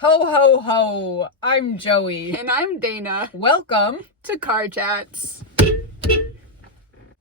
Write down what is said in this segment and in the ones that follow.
Ho, ho, ho. I'm Joey. And I'm Dana. Welcome to Car Chats.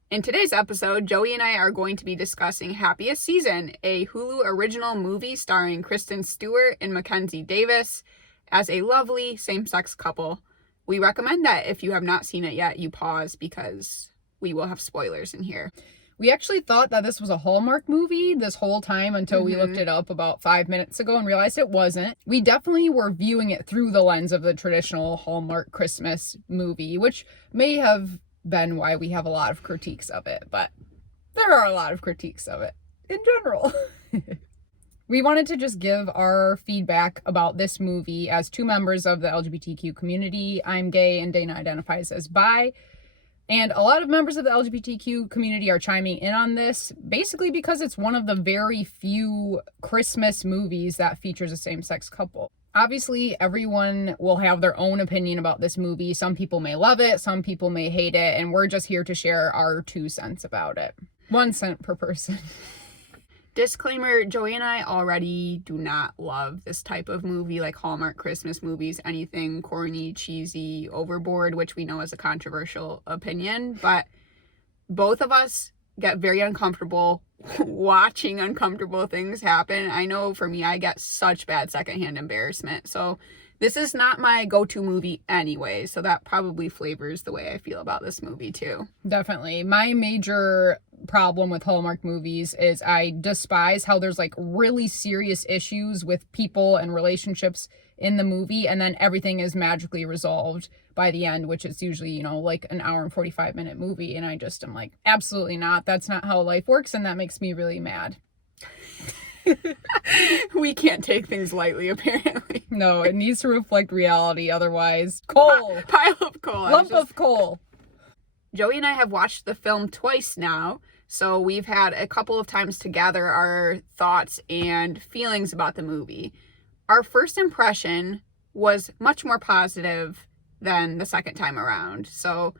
In today's episode, Joey and I are going to be discussing Happiest Season, a Hulu original movie starring Kristen Stewart and Mackenzie Davis as a lovely same-sex couple. We recommend that if you have not seen it yet, you pause because we will have spoilers in here. We actually thought that this was a Hallmark movie this whole time until we looked it up about 5 minutes ago and realized it wasn't. We definitely were viewing it through the lens of the traditional Hallmark Christmas movie, which may have been why we have a lot of critiques of it, but there are a lot of critiques of it in general. We wanted to just give our feedback about this movie as two members of the LGBTQ community. I'm gay and Dana identifies as bi. And a lot of members of the LGBTQ community are chiming in on this, basically because it's one of the very few Christmas movies that features a same-sex couple. Obviously, everyone will have their own opinion about this movie. Some people may love it, some people may hate it, and we're just here to share our 2 cents about it. 1 cent per person. Disclaimer, Joey and I already do not love this type of movie, like Hallmark Christmas movies, anything corny, cheesy, overboard, which we know is a controversial opinion, but both of us get very uncomfortable watching uncomfortable things happen. I know for me, I get such bad secondhand embarrassment, so this is not my go-to movie anyway, so that probably flavors the way I feel about this movie too. Definitely. My major problem with Hallmark movies is I despise how there's like really serious issues with people and relationships in the movie, and then everything is magically resolved by the end, which is usually, like an hour and 45-minute movie, and I'm like, absolutely not. That's not how life works, and that makes me really mad. We can't take things lightly, apparently. No, it needs to reflect reality, otherwise coal. Pile of coal. Lump of coal. Joey and I have watched the film twice now, so we've had a couple of times to gather our thoughts and feelings about the movie. Our first impression was much more positive than the second time around. So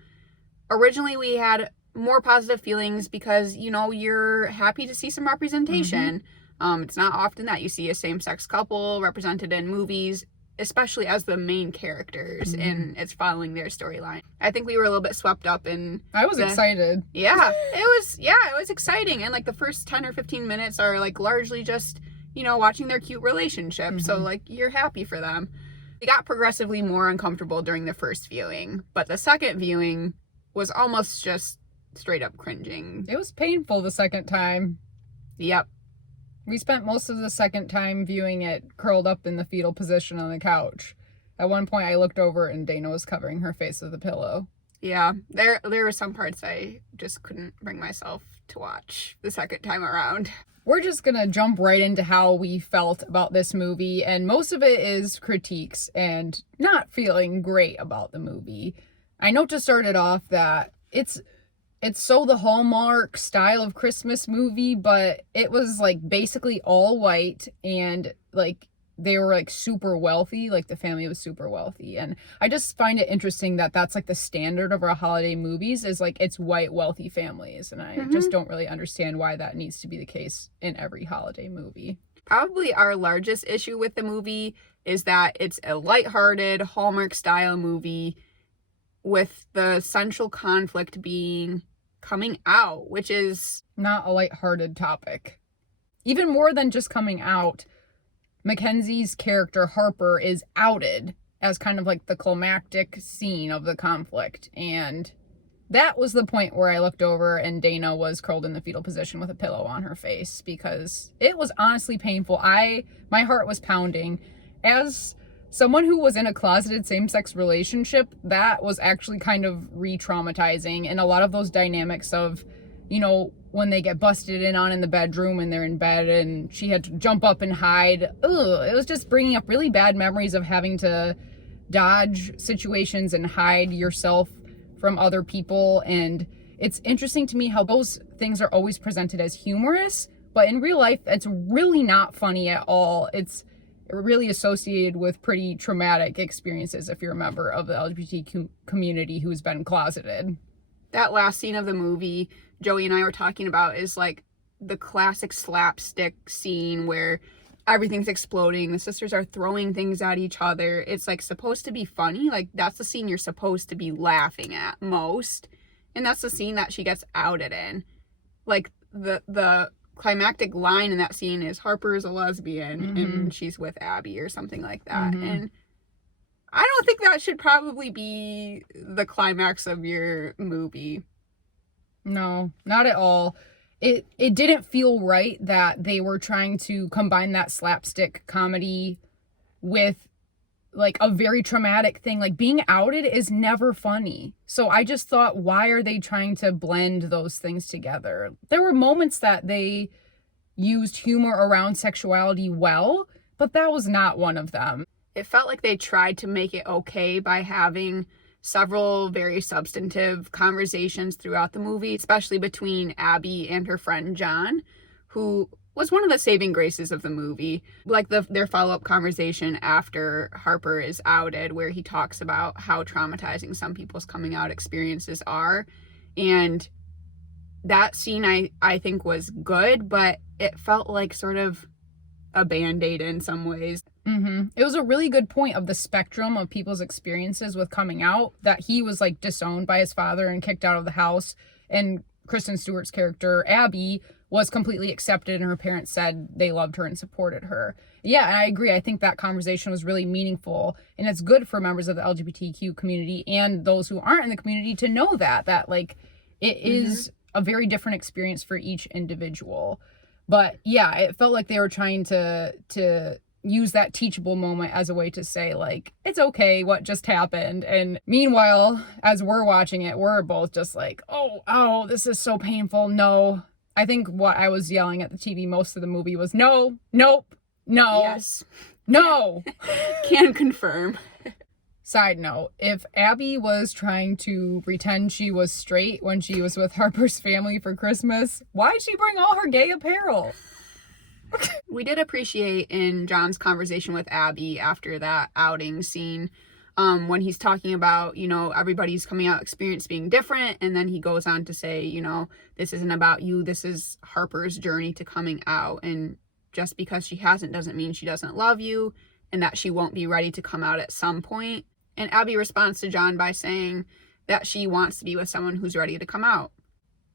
originally we had more positive feelings because, you're happy to see some representation. It's not often that you see a same-sex couple represented in movies, especially as the main characters, and it's following their storyline. I think we were a little bit swept up in... I was excited. Yeah, it was exciting. And, the first 10 or 15 minutes are, largely just, watching their cute relationship. So, you're happy for them. We got progressively more uncomfortable during the first viewing, but the second viewing was almost just straight up cringing. It was painful the second time. Yep. We spent most of the second time viewing it curled up in the fetal position on the couch. At one point, I looked over and Dana was covering her face with a pillow. Yeah, there were some parts I just couldn't bring myself to watch the second time around. We're just gonna jump right into how we felt about this movie, and most of it is critiques and not feeling great about the movie. I know to start it off that it's so the Hallmark style of Christmas movie, but it was basically all white, and they were super wealthy, the family was super wealthy. And I just find it interesting that that's the standard of our holiday movies is it's white wealthy families, and I just don't really understand why that needs to be the case in every holiday movie. Probably our largest issue with the movie is that it's a lighthearted Hallmark style movie with the central conflict being coming out, which is not a lighthearted topic. Even more than just coming out, Mackenzie's character Harper is outed as kind of the climactic scene of the conflict, and that was the point where I looked over and Dana was curled in the fetal position with a pillow on her face, because it was honestly painful. My heart was pounding. As someone who was in a closeted same-sex relationship, that was actually kind of re-traumatizing, and a lot of those dynamics of, when they get busted in on in the bedroom and they're in bed and she had to jump up and hide. It was just bringing up really bad memories of having to dodge situations and hide yourself from other people. And it's interesting to me how those things are always presented as humorous, but in real life, it's really not funny at all. It's really associated with pretty traumatic experiences if you're a member of the LGBTQ community who's been closeted. That last scene of the movie Joey and I were talking about is the classic slapstick scene where everything's exploding. The sisters are throwing things at each other. It's like supposed to be funny. Like that's the scene you're supposed to be laughing at most. And that's the scene that she gets outed in. Like the climactic line in that scene is Harper's a lesbian and she's with Abby or something like that. And I don't think that should probably be the climax of your movie. No, not at all. It didn't feel right that they were trying to combine that slapstick comedy with like a very traumatic thing. Like being outed is never funny. So I just thought, why are they trying to blend those things together? There were moments that they used humor around sexuality well, but that was not one of them. It felt like they tried to make it okay by having several very substantive conversations throughout the movie, especially between Abby and her friend John, who was one of the saving graces of the movie. Like their follow-up conversation after Harper is outed, where he talks about how traumatizing some people's coming out experiences are. And that scene I think was good, but it felt like sort of a Band-Aid in some ways. It was a really good point of the spectrum of people's experiences with coming out, that he was like disowned by his father and kicked out of the house, and Kristen Stewart's character Abby was completely accepted and her parents said they loved her and supported her. Yeah, and I agree. I think that conversation was really meaningful, and it's good for members of the LGBTQ community and those who aren't in the community to know that like it is a very different experience for each individual. But yeah, it felt like they were trying to use that teachable moment as a way to say, like, it's okay what just happened. And meanwhile, as we're watching it, we're both just like, oh, this is so painful. No. I think what I was yelling at the TV most of the movie was no, nope, no, yes, no. Can confirm. Side note, if Abby was trying to pretend she was straight when she was with Harper's family for Christmas, why'd she bring all her gay apparel? We did appreciate in John's conversation with Abby after that outing scene, when he's talking about, everybody's coming out experience being different. And then he goes on to say, this isn't about you. This is Harper's journey to coming out. And just because she hasn't doesn't mean she doesn't love you and that she won't be ready to come out at some point. And Abby responds to John by saying that she wants to be with someone who's ready to come out.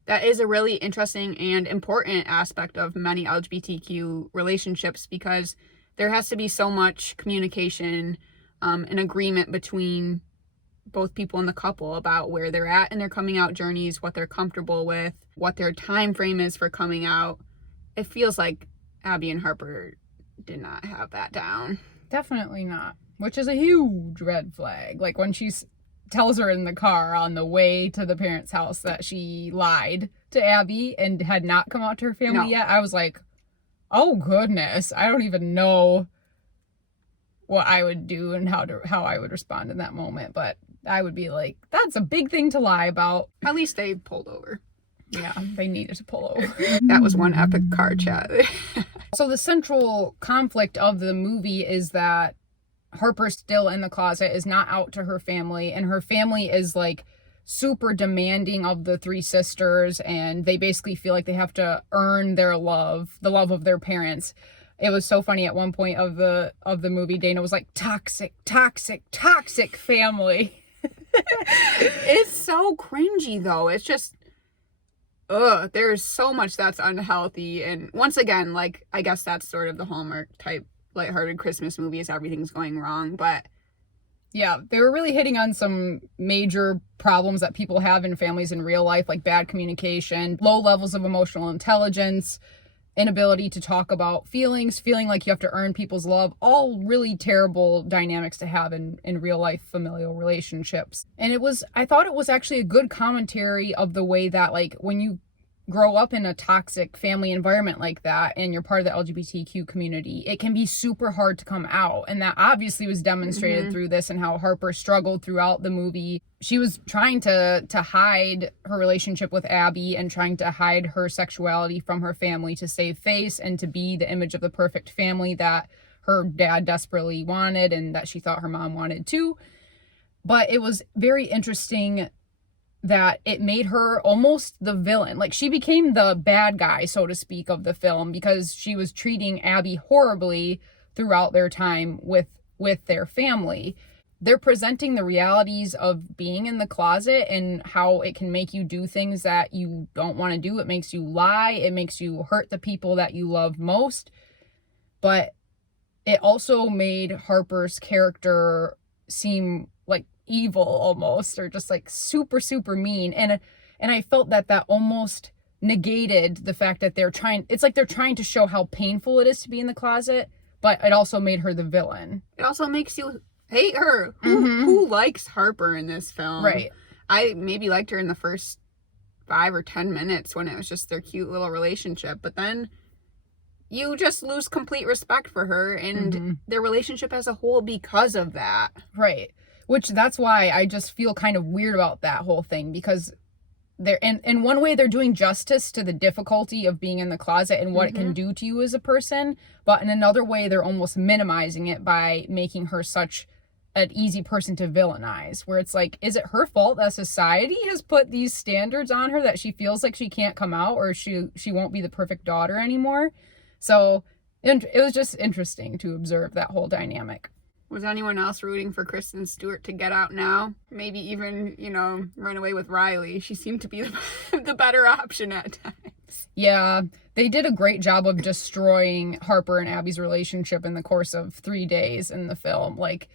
That is a really interesting and important aspect of many LGBTQ relationships, because there has to be so much communication and agreement between both people in the couple about where they're at in their coming out journeys, what they're comfortable with, what their time frame is for coming out. It feels like Abby and Harper did not have that down. Definitely not, which is a huge red flag. Like when she tells her in the car on the way to the parents' house that she lied to Abby and had not come out to her family yet, I was like, oh goodness, I don't even know what I would do and how I would respond in that moment. But I would be like, that's a big thing to lie about. At least they pulled over. Yeah, they needed to pull over. That was one epic car chat. So the central conflict of the movie is that Harper's still in the closet, is not out to her family, and her family is like super demanding of the three sisters, and they basically feel like they have to earn their love, the love of their parents. It was so funny at one point of the movie, Dana was like, toxic family. It's so cringy though. It's just there's so much that's unhealthy. And once again, like, I guess that's sort of the Hallmark type lighthearted Christmas movie, is everything's going wrong. But yeah, they were really hitting on some major problems that people have in families in real life, like bad communication, low levels of emotional intelligence, inability to talk about feelings, feeling like you have to earn people's love, all really terrible dynamics to have in real life familial relationships. And I thought it was actually a good commentary of the way that, like, when you grow up in a toxic family environment like that and you're part of the LGBTQ community, it can be super hard to come out. And that obviously was demonstrated through this, and how Harper struggled throughout the movie. She was trying to hide her relationship with Abby and trying to hide her sexuality from her family to save face and to be the image of the perfect family that her dad desperately wanted and that she thought her mom wanted too. But it was very interesting that it made her almost the villain. Like, she became the bad guy, so to speak, of the film because she was treating Abby horribly throughout their time with their family. They're presenting the realities of being in the closet and how it can make you do things that you don't want to do. It makes you lie. It makes you hurt the people that you love most. But it also made Harper's character seem like evil almost, or just like super, super mean. And I felt that almost negated the fact that it's like they're trying to show how painful it is to be in the closet, but it also made her the villain. It also makes you hate her. Who likes Harper in this film? Right. I maybe liked her in the first 5 or 10 minutes when it was just their cute little relationship, but then you just lose complete respect for her and their relationship as a whole because of that. Right. Which that's why I just feel kind of weird about that whole thing, because they're in one way they're doing justice to the difficulty of being in the closet and what it can do to you as a person, but in another way they're almost minimizing it by making her such an easy person to villainize, where it's like, is it her fault that society has put these standards on her that she feels like she can't come out, or she won't be the perfect daughter anymore? So it was just interesting to observe that whole dynamic. Was anyone else rooting for Kristen Stewart to get out now? Maybe even, run away with Riley. She seemed to be the better option at times. Yeah, they did a great job of destroying Harper and Abby's relationship in the course of 3 days in the film. Like,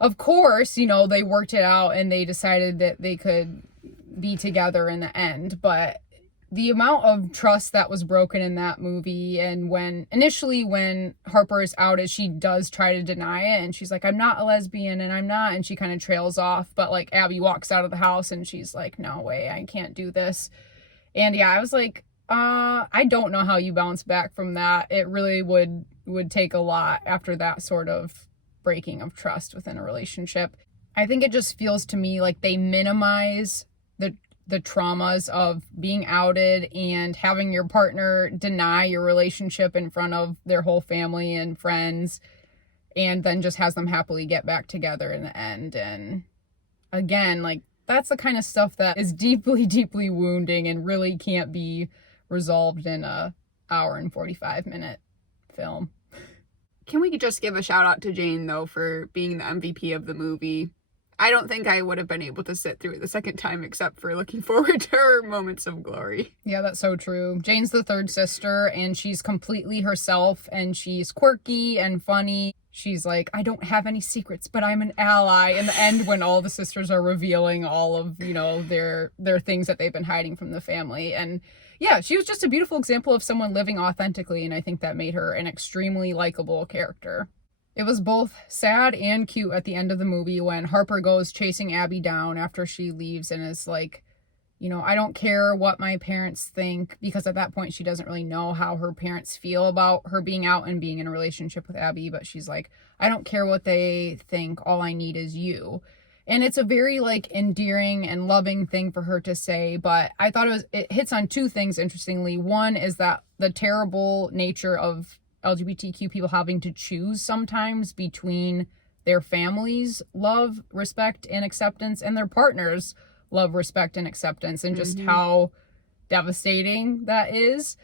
of course, they worked it out and they decided that they could be together in the end, but the amount of trust that was broken in that movie, and when Harper is outed, she does try to deny it, and she's like, I'm not a lesbian, and I'm not, and she kind of trails off, but like Abby walks out of the house and she's like, no way, I can't do this. And yeah, I was like, I don't know how you bounce back from that. It really would take a lot after that sort of breaking of trust within a relationship. I think it just feels to me like they minimize the traumas of being outed and having your partner deny your relationship in front of their whole family and friends, and then just has them happily get back together in the end. And again, like, that's the kind of stuff that is deeply, deeply wounding and really can't be resolved in a hour and 45-minute film. Can we just give a shout out to Jane, though, for being the MVP of the movie? I don't think I would have been able to sit through it the second time except for looking forward to her moments of glory. Yeah, that's so true. Jane's the third sister, and she's completely herself, and she's quirky and funny. She's like, I don't have any secrets, but I'm an ally. In the end, when all the sisters are revealing all of, their things that they've been hiding from the family. And yeah, she was just a beautiful example of someone living authentically, and I think that made her an extremely likable character. It was both sad and cute at the end of the movie when Harper goes chasing Abby down after she leaves and is like, I don't care what my parents think, because at that point she doesn't really know how her parents feel about her being out and being in a relationship with Abby, but she's like, I don't care what they think, all I need is you. And it's a very like endearing and loving thing for her to say, but I thought it hits on two things interestingly. One is that the terrible nature of LGBTQ people having to choose sometimes between their family's love, respect, and acceptance and their partner's love, respect, and acceptance, and just how devastating that is.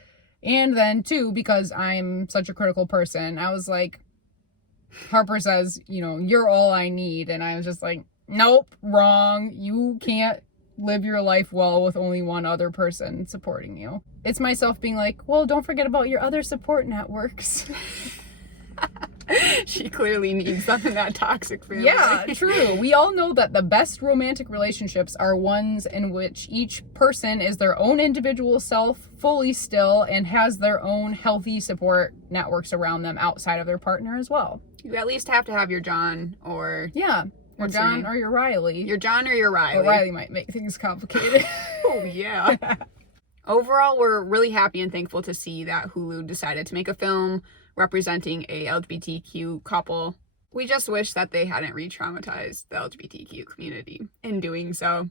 And then two, because I'm such a critical person, I was like, Harper says, you're all I need. And I was just like, nope, wrong. You can't live your life well with only one other person supporting you. It's myself being like, well, don't forget about your other support networks. She clearly needs them in that toxic family. Yeah, true. We all know that the best romantic relationships are ones in which each person is their own individual self, fully still, and has their own healthy support networks around them outside of their partner as well. You at least have to have your John or... Yeah. Or John or your Riley. Your John or your Riley. Well, Riley might make things complicated. Oh, yeah. Overall, we're really happy and thankful to see that Hulu decided to make a film representing a LGBTQ couple. We just wish that they hadn't re-traumatized the LGBTQ community in doing so.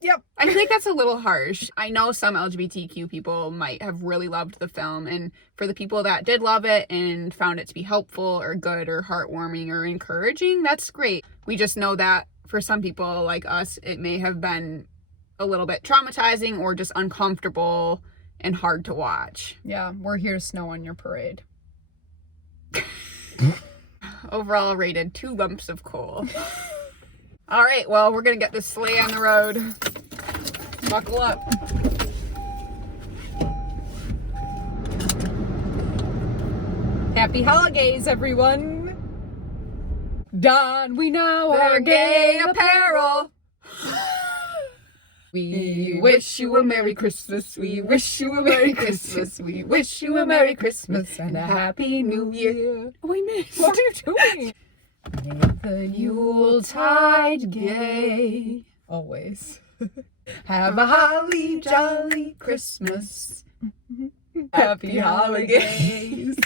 Yep. I think that's a little harsh. I know some LGBTQ people might have really loved the film, and for the people that did love it and found it to be helpful or good or heartwarming or encouraging, that's great. We just know that for some people like us, it may have been a little bit traumatizing or just uncomfortable and hard to watch. Yeah, we're here to snow on your parade. Overall rated 2 lumps of coal. All right, well, we're going to get this sleigh on the road. Buckle up. Happy holidays, everyone. Don we now Wear our gay gay apparel. We wish you a Merry Christmas. We wish you a Merry Christmas. We wish you a Merry Christmas and a Happy New Year. Oh, I missed. What are you doing? Make the Yuletide gay. Always. Have a holly jolly Christmas. Happy holidays.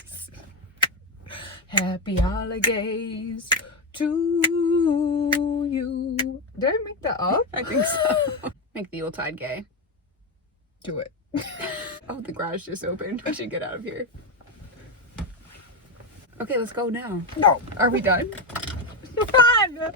Happy holidays to you. Did I make that up? I think so. Make the Yuletide gay. Do it. Oh, the garage just opened. We should get out of here. Okay, let's go now. No. Are we done? Fun!